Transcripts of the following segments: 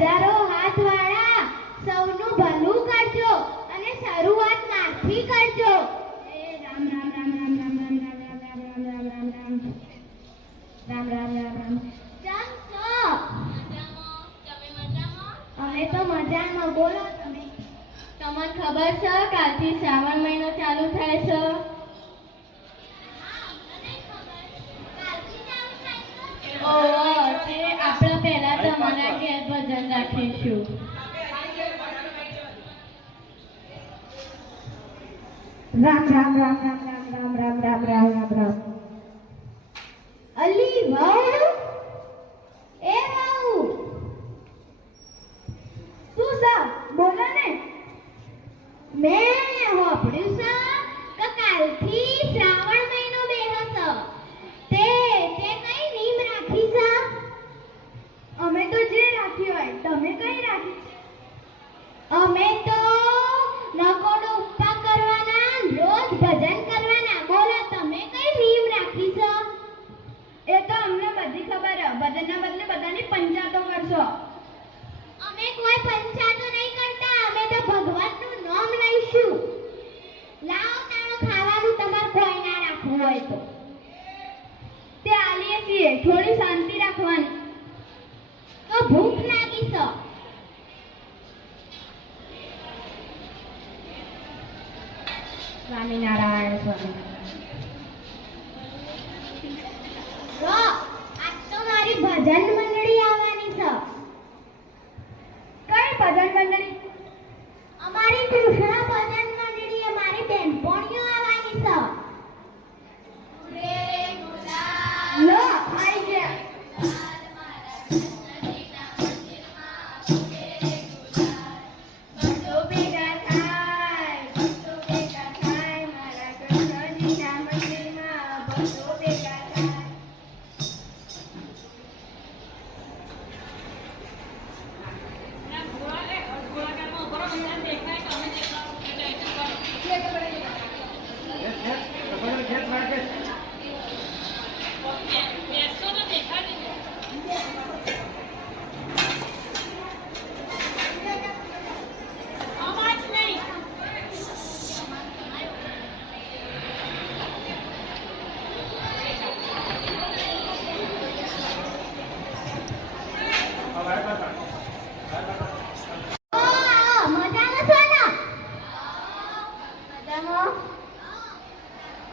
હજારો હાથવાળા સૌનું ભલું કરજો અને શરૂઆત મારથી કરજો. રામ રામ રામ રામ રામ રામ રામ રામ રામ રામ રામ રામ રામ રામ રામ રામ રામ. કેમ છો? અમે તો મજામાં. બોલો તમે. તમને ખબર છે કાલથી શ્રાવણ મહિનો ચાલુ થાય છે? આપણે પહેલા તમારા ઘેર ભજન રાખીશું. રામ રામ રામ રામ રામ રામ રામ રામ રામ રામ રામ. અલી વાવ એ વાવ શું સા બોલો ને. મેં હોભળ્યું છે કે કાલથી શ્રાવણ મહિનો બેહશે. તે કઈ નીમ રાખી છે? અમે તો જે રાખી હોય. તમે કઈ રાખી છે? અમે તો નકોડો ઉપા કરવાના, રોજ ભજન કરવાના. બોલો તમે કઈ નીમ રાખી છે? એ તો અમને બધી ખબર છે. ભજનના બદલે બધાની પંચાતો કરશો. અમે કોઈ પંચાતો નહીં કરતા. અમે તો ભગવાનનું નામ લઈશું. લાવ તાણો ખાવાનું તમારે કોઈ ના રાખવું હોય તો તે આલીએ છીએ. થોડી શાંતિ રાખવાની. તો ભૂખ લાગી છે. સ્વામિનારાયણ સ્વામી. આજ તો મારી ભજન મંડળી આવવાની છે. કઈ ભજન મંડળી? અમારી કૃષ્ણ ભજન મંડળી. અમારી બેનપણીઓ આવવાની છે. લો ખાઈ ગયા.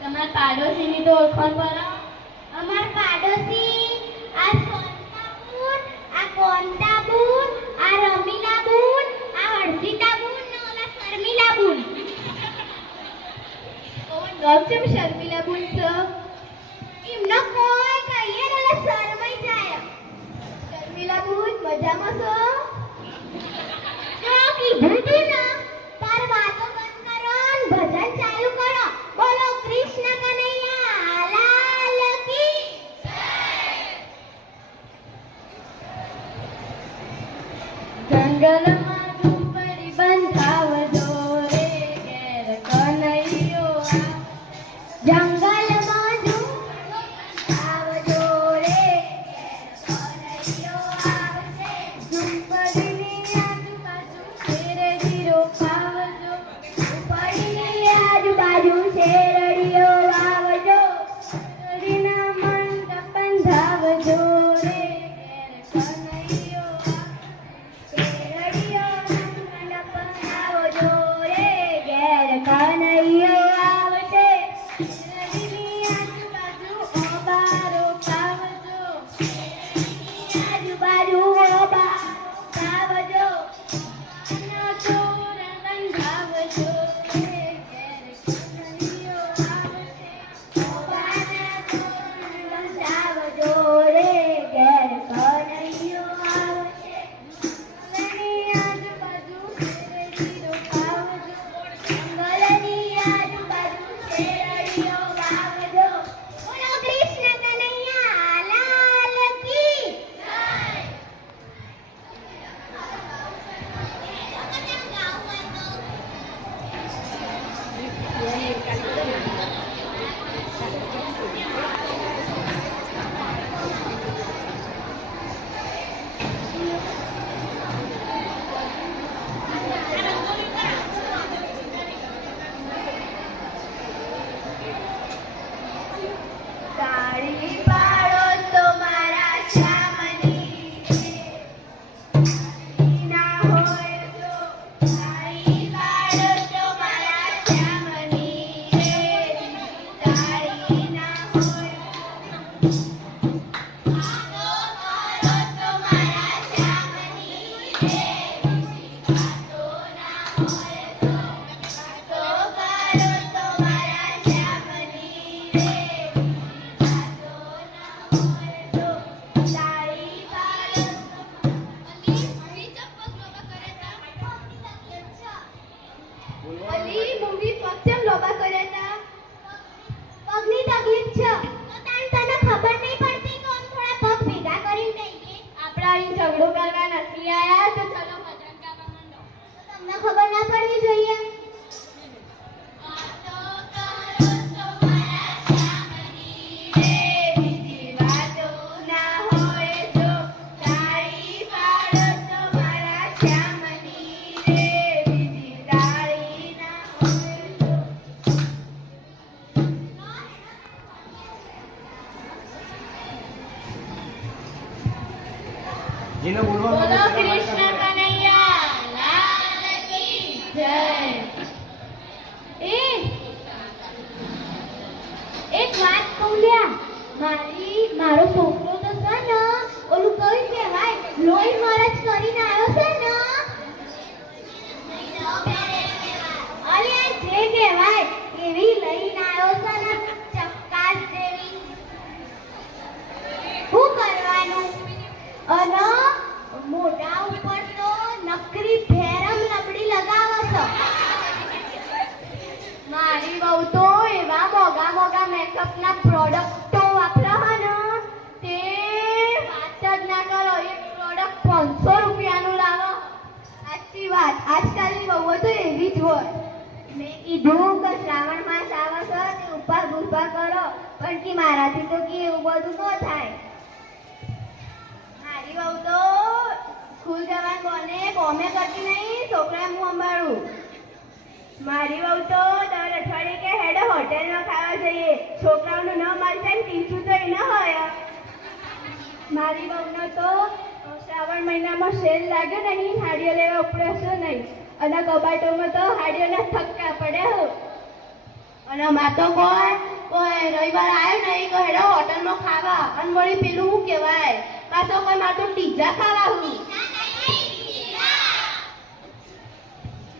તમાર પાડોશીની તો ઓળખાણ કરો. અમાર પાડોશી આ સોનતાબુન, આ કોંતાબુન, આ રમીલાબુન, આ હર્ષિતાબુન ને ઓલા શર્મિલાબુન. કોણ ગામ છે શર્મિલાબુન છે? એમનો કોઈ કહીએ ને ઓલા શરમાઈ જાય. શર્મિલાબુન મજામાં છો? જો કીધું તું ને તાર વાતો બંધ કરો ને ભજન ચાલુ કરો. બોલો કૃષ્ણ કનૈયા લાલ કી જય. જંગલમાં ઝૂંપડી બંધાવજો રે ઘેર કનૈયો. જંગલમાં ઝૂંપડી બંધાવજો રે ઘેર કનૈયો આવશે. ઝૂંપડીની આજુબાજુ શેર જીરો હોય તો તાળી પાડો તો મારા શ્યામની રે તાળી ના હોય વાતો કરો તો મારા શ્યામની રે વાતો ના હોય તો વાતો કરો તો મારા શ્યામની રે વાતો ના હોય તો તાળી પાડો અલી મૂવી પક્ષમ લોબા કર્યા તા પગની તકલીફ છે તો તાન તને ખબર નહીં પડતી કે આમ થોડા પગ ભેગા કરીને દઈએ આપણે અહીં ઝઘડો કરવા નથી આયા તો ચલો ભજન ગાવા માંડો તો તમને ખબર ના પડવી જોઈએ વાતો કરો તો મારા શ્યામની રે બીજી વાતો ના હોય તો તાળી પાડો તો મારા શ્યામની રે બીજી તાળી ના હોય તો જેને બોલો બોલવાનું કૃષ્ણ કનૈયા લાલ કી જય એક વાત કહું લ્યા મારો છોકરો તો છે ને ઓલું કઈ કહેવાય લોહી મરજ કરીને આવ્યો છે ને અરે આ જે કહેવાય એવી લઈને આવ્યો છે ને ચક્કાસ જેવી શું કરવાનું અને મોઢા ઉપર તો નકરી ફેરમ લબડી લગાવે છે મારી બહુ તો એવા મોગા મોગા મેકઅપના પ્રોડક્ટો વાપરે છે ને તે વાત જ ના કરો એક પ્રોડક્ટ 500 રૂપિયાનું લાવો સાચી વાત આજકાલની બહુ તો એવી જ હોય મેં કીધું કે શ્રાવણ માસ આવે છે તે ઉપવાસ બુધવાર કરો પણ કે મારાથી તો કે એવું બધું ન થાય મારી બહુ તો સ્કૂલ જવાનું કોને કોમે કરતી નહીં છોકરા હું સંભાળું મારી બહુ તો દર અઠવાડિયે કે હેડે હોટેલમાં ખાવા જઈએ છોકરાઓનું ન મળશે ને ટીચું તો એ ન હોય મારી બહુનો તો શ્રાવણ મહિનામાં સેલ લાગ્યો ને અહીં હાડીઓ લેવા ઉપડ્યો નહીં અને કબાટોમાં તો હાડીઓના થક્કા પડે હો અને માં તો કોઈ રવિવાર આવ્યો નહીં તો હેડો હોટલમાં ખાવા અને વળી પેલું શું કહેવાય પાછો કોઈ મારે તો પિઝા ખાવા હું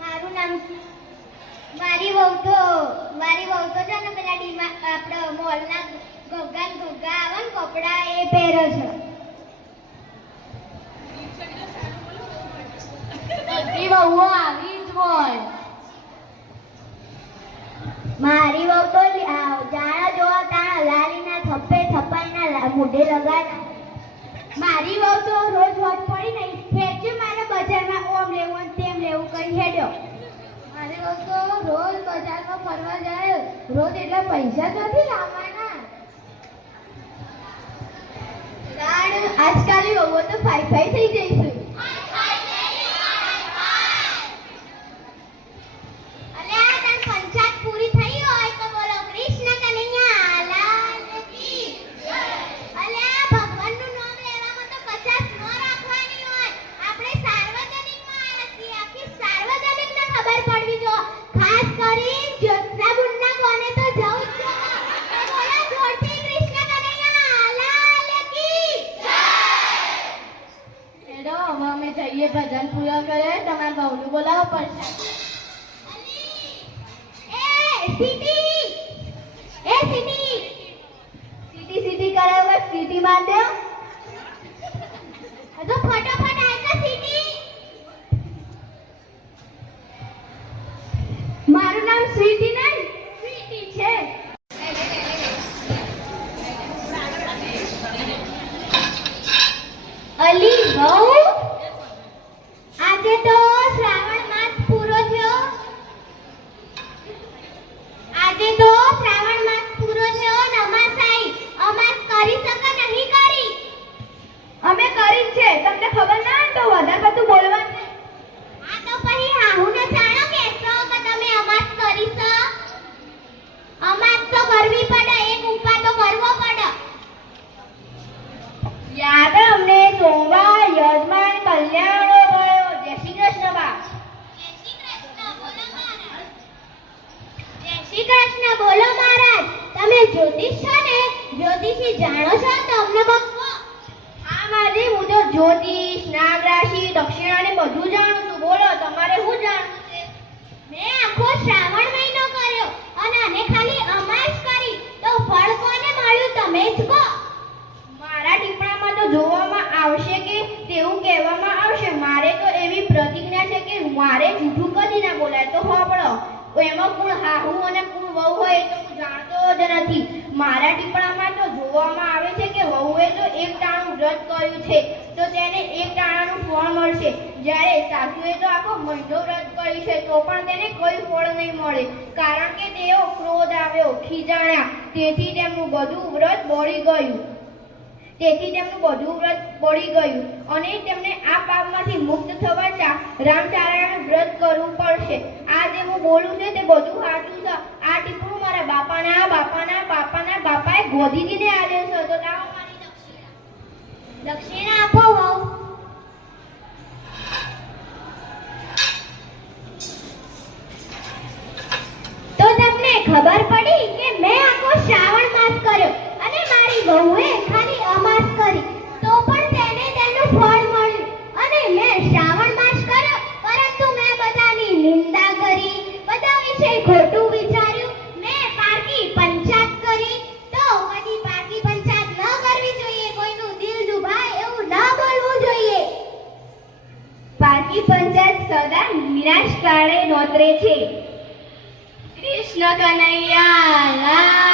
મારું નામ મારી બહુ તો છે ને પેલા આપણે મોલના ઘોઘા આવે ને કપડા એ પહેરે છે બધી બહુઓ આવી જ હોય મારી બહુ તો જાણા જોવા તાણા લાલીના થપ્પે થપ્પાઈના મોઢે લગાડ્યા મારી બહુ તો રોજ વોટ પડી નહીં ફેંચ્યું મારે બજારમાં ઓમ લેવું અને તેમ લેવું કઈ હેડ્યો મારી બહુ તો રોજ બજારમાં ફરવા જાય રોજ એટલા પૈસા નથી લાવવાના આજકાલ બહુ તો ફાઈ થઈ જઈશું જઈએ ભજન પૂરા કરે તમારા બહુનું બોલાવો પડશે સીટી કરે હવે સીટી માર દે હજુ ફટાફટ આય સીટી મારું નામ સ્વીટી નહીં સ્વીટી છે અલી બહુ આજે તો શ્રાવણ માસ પૂરો થયો નમાસ આવી અમાસ કરી શકે નહીં કરી અમે કરી છે તમને ખબર ના તો વધારે બધું બોલવાનું નહીં આ તો પછી હાહુને જાણો કેસો કે તમે અમાસ કરી છે અમાસ તો કરવી પડે એક ઉપા તો કરવો પડે યાદ અમને સોમવાર યજમાન કલ્યાણો ગયો જય શ્રી કૃષ્ણ કુળ હાહુ અને કુળ વહુ હોય એ તો હું જાણતો જ નથી. મારા ટીપણામાં તો જોવામાં આવે છે કે વહુએ જો એક ટાણું વ્રત કર્યું છે તો તેને એક ટાણાનું ફળ મળશે, જ્યારે સાસુએ તો આખો મહિનો વ્રત કર્યું છે તો પણ તેને કોઈ ફળ નહીં મળે, કારણ કે તેઓ ક્રોધ આવ્યો, ખીજાણ્યા, તેથી તેમનું બધું વ્રત બળી ગયું અને તેમને આ પાપમાંથી મુક્ત થવા રામચારાયણ વ્રત કરવું પડશે. આ જે હું બોલું છું તે બધું સાચું છે. આ ટીપણું મારા બાપાના બાપાએ ગોધીજીને આલ્યું છે. તો લાવો મારી દક્ષિણા આપો વહુ. તો તમને ખબર પડી કે મેં આખો શ્રાવણ માસ કર્યો અને મારી વહુએ ખાલી અમાસ કરી તો પણ તેને તેનું ફળ મળ્યું. અને મેં શ્રાવણ માસ કર્યો પરંતુ મેં બધાની નિંદા કરી, બધા વિશે ખોટું વિચાર્યું, મેં પારકી પંચાયત કરી. તો કદી પારકી પંચાયત ન કરવી જોઈએ, કોઈનું દિલ દુભાય એવું ન બોલવું જોઈએ. પારકી પંચાયત સદા નિરાશ કાળે નોતરે છે. કૃષ્ણ કનૈયા